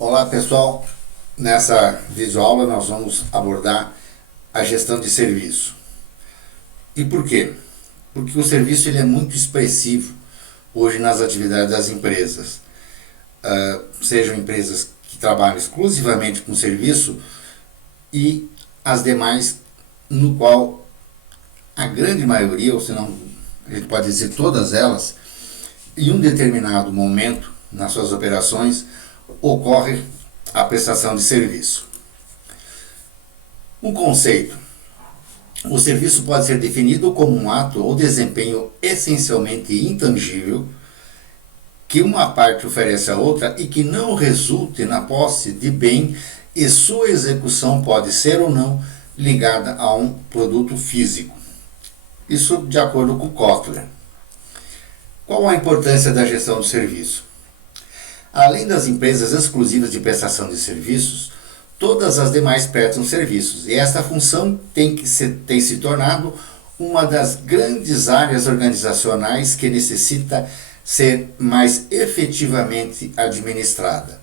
Olá pessoal, nessa videoaula nós vamos abordar a gestão de serviço. E por quê? Porque o serviço ele é muito expressivo hoje nas atividades das empresas. Sejam empresas que trabalham exclusivamente com serviço e as demais no qual a grande maioria, ou se não a gente pode dizer todas elas, em um determinado momento nas suas operações ocorre a prestação de serviço. Um conceito. O serviço pode ser definido como um ato ou desempenho essencialmente intangível que uma parte oferece à outra e que não resulte na posse de bem e sua execução pode ser ou não ligada a um produto físico. Isso de acordo com Kotler. Qual a importância da gestão do serviço? Além das empresas exclusivas de prestação de serviços, todas as demais prestam serviços e esta função tem se tornado uma das grandes áreas organizacionais que necessita ser mais efetivamente administrada.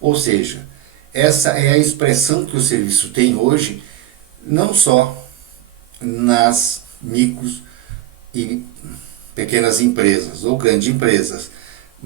Ou seja, essa é a expressão que o serviço tem hoje, não só nas micros e pequenas empresas ou grandes empresas,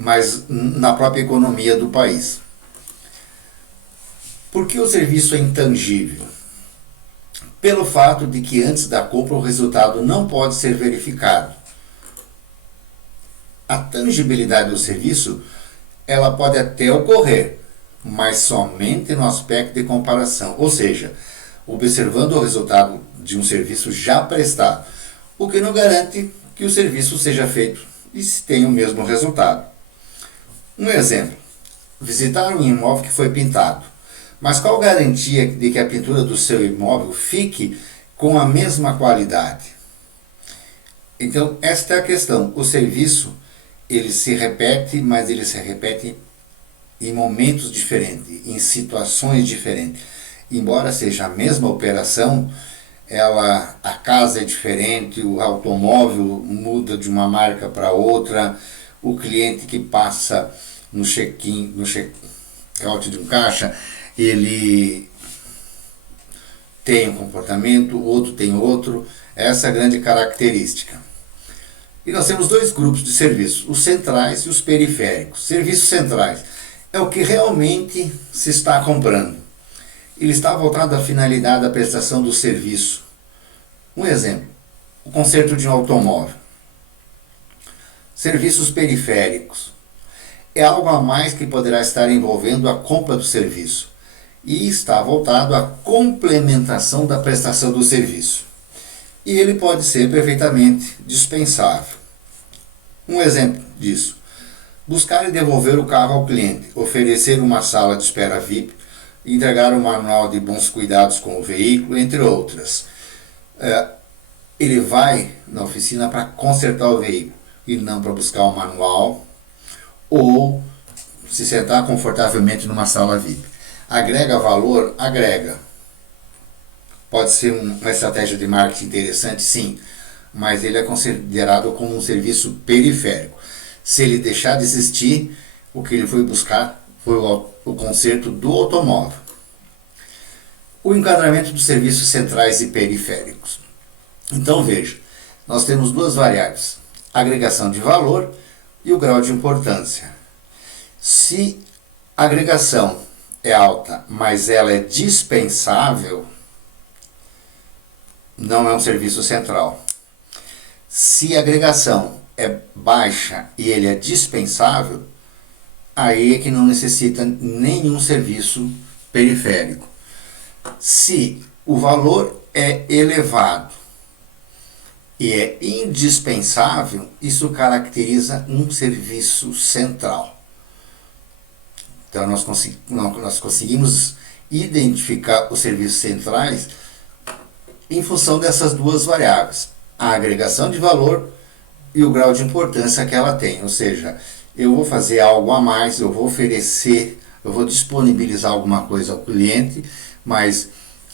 mas na própria economia do país. Por que o serviço é intangível? Pelo fato de que antes da compra o resultado não pode ser verificado. A tangibilidade do serviço, ela pode até ocorrer, mas somente no aspecto de comparação, ou seja, observando o resultado de um serviço já prestado, o que não garante que o serviço seja feito e tenha o mesmo resultado. Um exemplo, visitar um imóvel que foi pintado, mas qual garantia de que a pintura do seu imóvel fique com a mesma qualidade? Então, esta é a questão. O serviço, ele se repete, mas ele se repete em momentos diferentes, em situações diferentes. Embora seja a mesma operação, a casa é diferente, o automóvel muda de uma marca para outra, o cliente que passa no check-in, no check-out de um caixa, ele tem um comportamento, o outro tem outro. Essa é a grande característica. E nós temos dois grupos de serviços, os centrais e os periféricos. Serviços centrais é o que realmente se está comprando. Ele está voltado à finalidade da prestação do serviço. Um exemplo, o conserto de um automóvel. Serviços periféricos é algo a mais que poderá estar envolvendo a compra do serviço e está voltado à complementação da prestação do serviço. E ele pode ser perfeitamente dispensável. Um exemplo disso, buscar e devolver o carro ao cliente, oferecer uma sala de espera VIP, entregar um manual de bons cuidados com o veículo, entre outras. Ele vai na oficina para consertar o veículo e não para buscar um manual ou se sentar confortavelmente numa sala VIP. Agrega valor? Agrega. Pode ser uma estratégia de marketing interessante, sim, mas ele é considerado como um serviço periférico. Se ele deixar de existir, o que ele foi buscar foi o conserto do automóvel. O enquadramento dos serviços centrais e periféricos. Então veja, nós temos duas variáveis, agregação de valor e o grau de importância. Se a agregação é alta, mas ela é dispensável, não é um serviço central. Se a agregação é baixa e ele é dispensável, aí é que não necessita nenhum serviço periférico. Se o valor é elevado e é indispensável, isso caracteriza um serviço central. Então nós conseguimos identificar os serviços centrais em função dessas duas variáveis, a agregação de valor e o grau de importância que ela tem. Ou seja, eu vou fazer algo a mais, eu vou oferecer, eu vou disponibilizar alguma coisa ao cliente, mas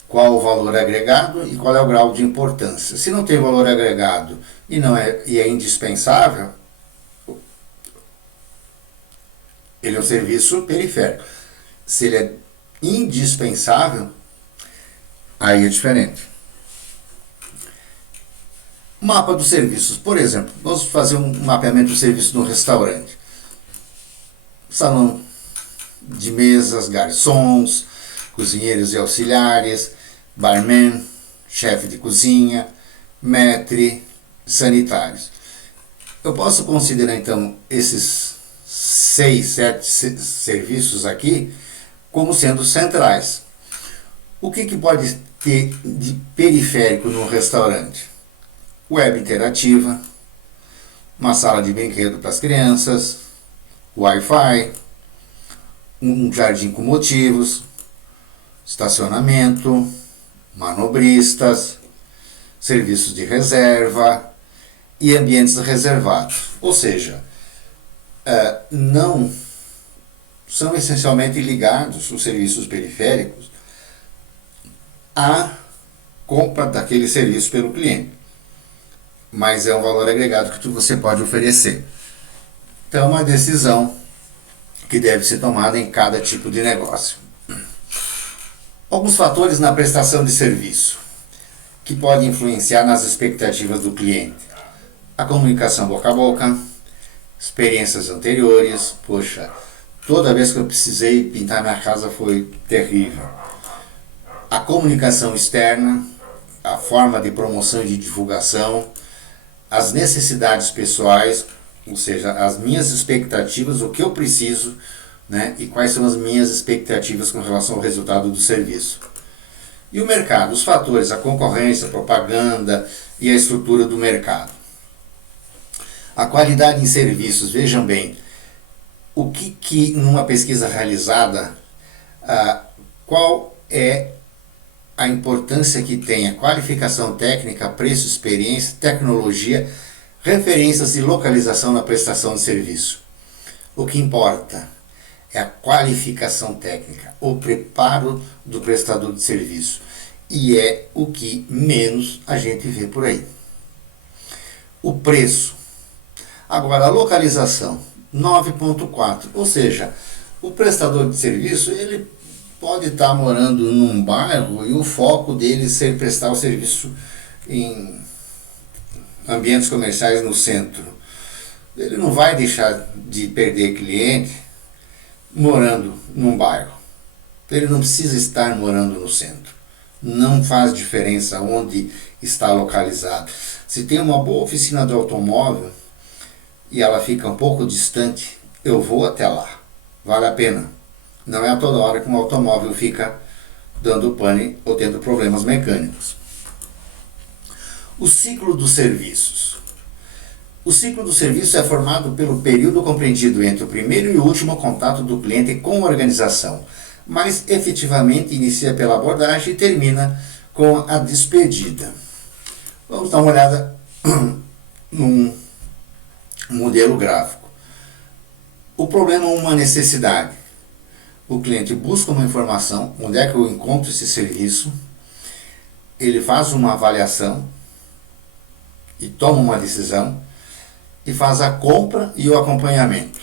qual o valor agregado e qual é o grau de importância. Se não tem valor agregado e é indispensável, ele é um serviço periférico. Se ele é indispensável, aí é diferente. Mapa dos serviços. Por exemplo, vamos fazer um mapeamento do serviço no restaurante. Salão de mesas, garçons, cozinheiros e auxiliares, barman, chefe de cozinha, maître, sanitários. Eu posso considerar então esses 6, 7 serviços aqui como sendo centrais. O que pode ter de periférico no restaurante? Web interativa, uma sala de brinquedo para as crianças, Wi-Fi, um jardim com motivos, estacionamento, manobristas, serviços de reserva e ambientes reservados. Ou seja, não são essencialmente ligados os serviços periféricos à compra daquele serviço pelo cliente, mas é um valor agregado que você pode oferecer. Então, uma decisão que deve ser tomada em cada tipo de negócio. Alguns fatores na prestação de serviço que podem influenciar nas expectativas do cliente. A comunicação boca a boca, experiências anteriores. Poxa, toda vez que eu precisei pintar minha casa foi terrível. A comunicação externa, a forma de promoção e de divulgação, as necessidades pessoais, ou seja, as minhas expectativas, o que eu preciso, né, e quais são as minhas expectativas com relação ao resultado do serviço. E o mercado, os fatores, a concorrência, a propaganda e a estrutura do mercado. A qualidade em serviços, vejam bem, o que numa pesquisa realizada, qual é a importância que tem a qualificação técnica, preço, experiência, tecnologia, referências e localização na prestação de serviço. O que importa é a qualificação técnica, o preparo do prestador de serviço. E é o que menos a gente vê por aí. O preço. Agora, a localização, 9.4. Ou seja, o prestador de serviço, ele pode estar morando num bairro e o foco dele ser prestar o serviço em ambientes comerciais no centro. Ele não vai deixar de perder cliente morando num bairro. Ele não precisa estar morando no centro. Não faz diferença onde está localizado. Se tem uma boa oficina de automóvel e ela fica um pouco distante, eu vou até lá. Vale a pena. Não é a toda hora que um automóvel fica dando pane ou tendo problemas mecânicos. O ciclo dos serviços. O ciclo do serviço é formado pelo período compreendido entre o primeiro e o último contato do cliente com a organização, mas efetivamente inicia pela abordagem e termina com a despedida. Vamos dar uma olhada num modelo gráfico. O problema é uma necessidade. O cliente busca uma informação, onde é que eu encontro esse serviço, ele faz uma avaliação e toma uma decisão e faz a compra e o acompanhamento.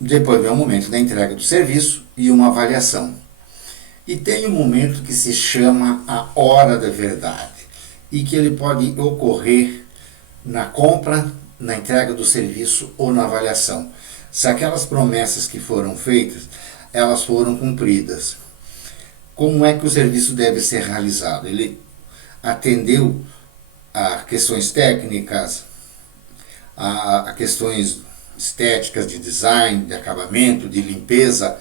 Depois vem o momento da entrega do serviço e uma avaliação. E tem um momento que se chama a hora da verdade e que ele pode ocorrer na compra, na entrega do serviço ou na avaliação. Se aquelas promessas que foram feitas, elas foram cumpridas. Como é que o serviço deve ser realizado? Ele atendeu a questões técnicas, a questões estéticas, de design, de acabamento, de limpeza.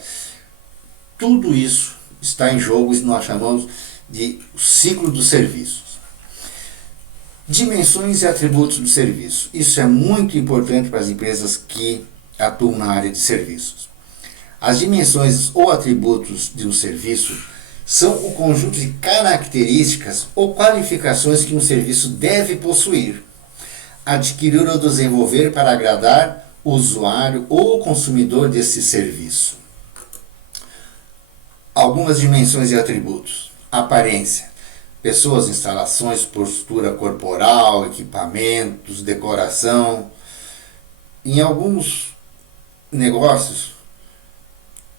Tudo isso está em jogo e nós chamamos de ciclo dos serviços. Dimensões e atributos do serviço. Isso é muito importante para as empresas que atuam na área de serviços. As dimensões ou atributos de um serviço são o conjunto de características ou qualificações que um serviço deve possuir, adquirir ou desenvolver para agradar o usuário ou o consumidor desse serviço. Algumas dimensões e atributos. Aparência. Pessoas, instalações, postura corporal, equipamentos, decoração. Em alguns negócios,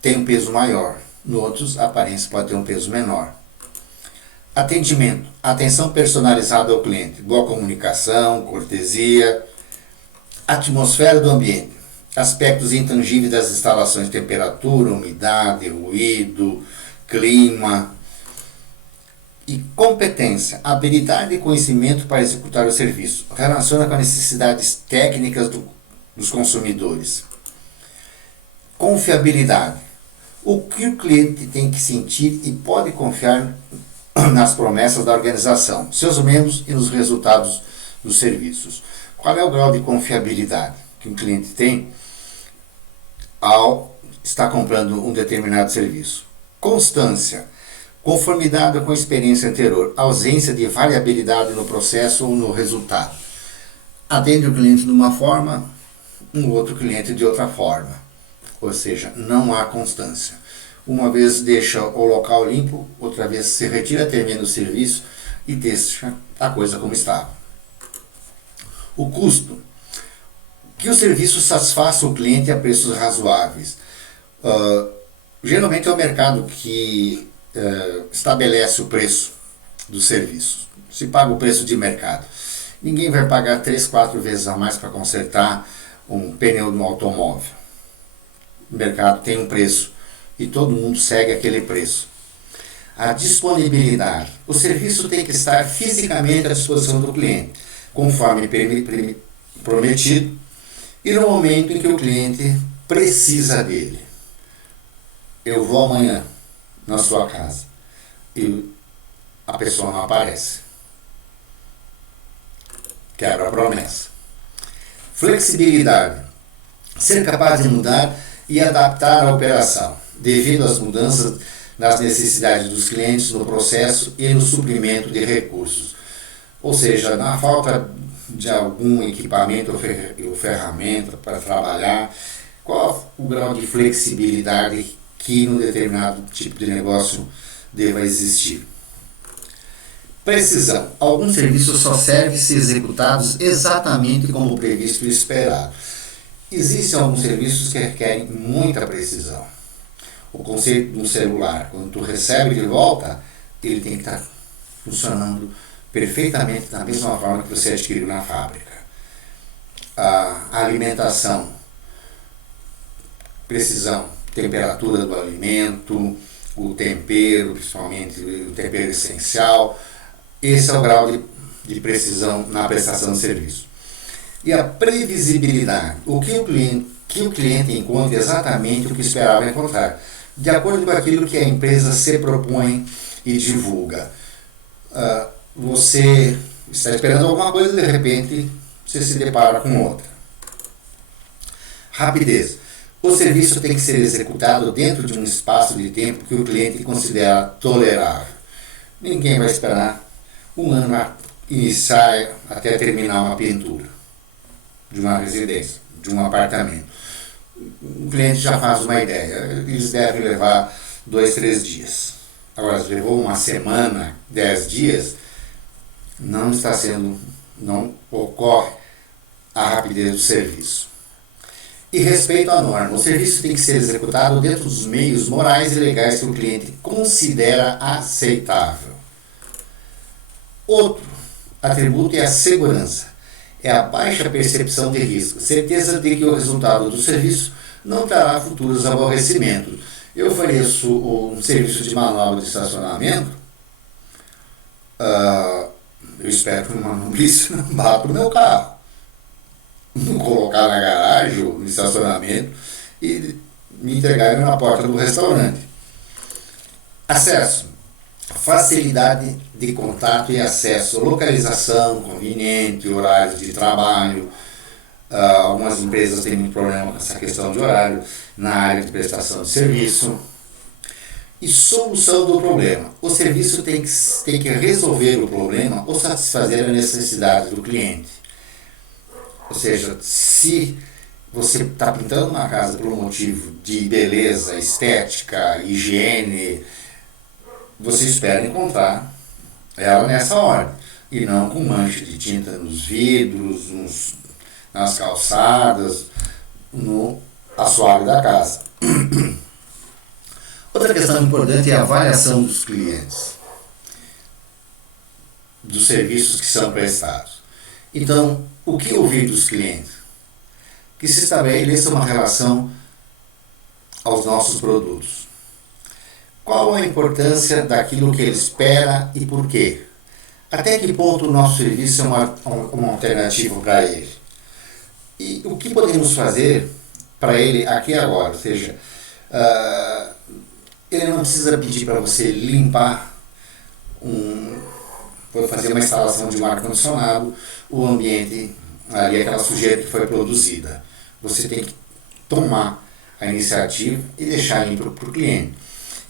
tem um peso maior, no outros a aparência pode ter um peso menor. Atendimento, atenção personalizada ao cliente, boa comunicação, cortesia. Atmosfera do ambiente, aspectos intangíveis das instalações, temperatura, umidade, ruído, clima. E competência, habilidade e conhecimento para executar o serviço, relaciona com as necessidades técnicas dos consumidores. Confiabilidade, o que o cliente tem que sentir e pode confiar nas promessas da organização, seus membros e nos resultados dos serviços. Qual é o grau de confiabilidade que um cliente tem ao estar comprando um determinado serviço? Constância, conformidade com a experiência anterior, ausência de variabilidade no processo ou no resultado. Atende o cliente de uma forma, um outro cliente de outra forma. Ou seja, não há constância. Uma vez deixa o local limpo, outra vez se retira, termina o serviço e deixa a coisa como estava. O custo. Que o serviço satisfaça o cliente a preços razoáveis. Geralmente é o mercado que estabelece o preço do serviço. Se paga o preço de mercado. Ninguém vai pagar 3, 4 vezes a mais para consertar um pneu de um automóvel. O mercado tem um preço e todo mundo segue aquele preço. A disponibilidade. O serviço tem que estar fisicamente à disposição do cliente, conforme prometido, e no momento em que o cliente precisa dele. Eu vou amanhã na sua casa e a pessoa não aparece. Quebra a promessa. Flexibilidade. Ser capaz de mudar e adaptar a operação, devido às mudanças nas necessidades dos clientes no processo e no suprimento de recursos. Ou seja, na falta de algum equipamento ou ferramenta para trabalhar, qual o grau de flexibilidade que num determinado tipo de negócio deva existir. Precisão. Alguns serviços só servem se executados exatamente como previsto e esperado. Existem alguns serviços que requerem muita precisão. O conceito de um celular, quando tu recebe de volta, ele tem que estar funcionando perfeitamente da mesma forma que você adquiriu na fábrica. A alimentação, precisão, temperatura do alimento, o tempero, principalmente o tempero essencial. Esse é o grau de precisão na prestação de serviço. E a previsibilidade, o que o cliente encontra exatamente o que esperava encontrar, de acordo com aquilo que a empresa se propõe e divulga. Você está esperando alguma coisa e de repente você se depara com outra. Rapidez. O serviço tem que ser executado dentro de um espaço de tempo que o cliente considera tolerável. Ninguém vai esperar um ano a iniciar até terminar uma pintura de uma residência, de um apartamento. O cliente já faz uma ideia. Eles devem levar 2, 3 dias. Agora, se levou uma semana, 10 dias, não ocorre a rapidez do serviço. E respeito à norma. O serviço tem que ser executado dentro dos meios morais e legais que o cliente considera aceitável. Outro atributo é a segurança. É a baixa percepção de risco. Certeza de que o resultado do serviço não trará futuros aborrecimentos. Eu ofereço um serviço de manobra de estacionamento. Eu espero que uma polícia não bata no meu carro. Não colocar na garagem ou no estacionamento e me entregar na porta do restaurante. Acesso. Facilidade de contato e acesso, localização conveniente, horários de trabalho. Algumas empresas têm muito problema com essa questão de horário na área de prestação de serviço. E solução do problema. O serviço tem que resolver o problema ou satisfazer a necessidade do cliente. Ou seja, se você está pintando uma casa por um motivo de beleza, estética, higiene, você espera encontrar ela nessa ordem, e não com mancha de tinta nos vidros, nas calçadas, no assoalho da casa. Outra questão importante é a avaliação dos clientes, dos serviços que são prestados. Então, o que ouvir dos clientes? Que se estabeleça uma relação aos nossos produtos. Qual a importância daquilo que ele espera e por quê? Até que ponto o nosso serviço é uma alternativa para ele? E o que podemos fazer para ele aqui e agora? Ou seja, ele não precisa pedir para você limpar para fazer uma instalação de um ar-condicionado, o ambiente, ali aquela sujeira que foi produzida. Você tem que tomar a iniciativa e deixar limpo para o cliente.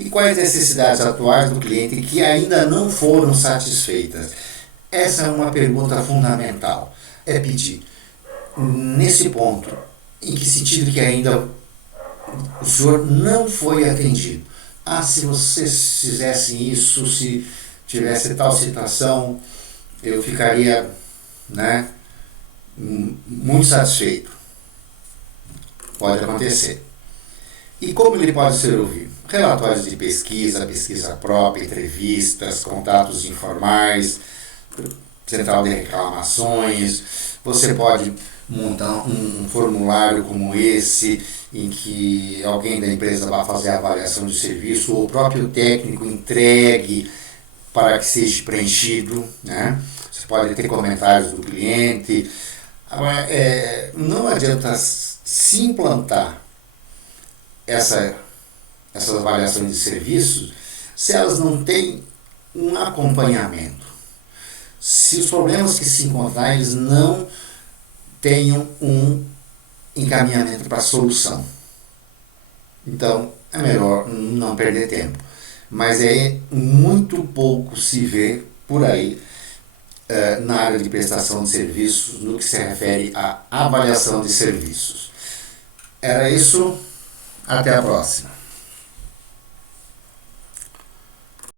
E quais necessidades atuais do cliente que ainda não foram satisfeitas? Essa é uma pergunta fundamental. É pedir, nesse ponto, em que sentido que ainda o senhor não foi atendido? Se vocês fizessem isso, se tivesse tal situação, eu ficaria, muito satisfeito. Pode acontecer. E como ele pode ser ouvido? Relatórios de pesquisa, pesquisa própria, entrevistas, contatos informais, central de reclamações. Você pode montar um formulário como esse, em que alguém da empresa vai fazer a avaliação de serviço, ou o próprio técnico entregue para que seja preenchido, Você pode ter comentários do cliente. Agora, não adianta se implantar essas avaliações de serviços se elas não têm um acompanhamento. Se os problemas que se encontrar, eles não tenham um encaminhamento para a solução. Então, é melhor não perder tempo. Mas muito pouco se vê por aí na área de prestação de serviços no que se refere à avaliação de serviços. Era isso, até a próxima.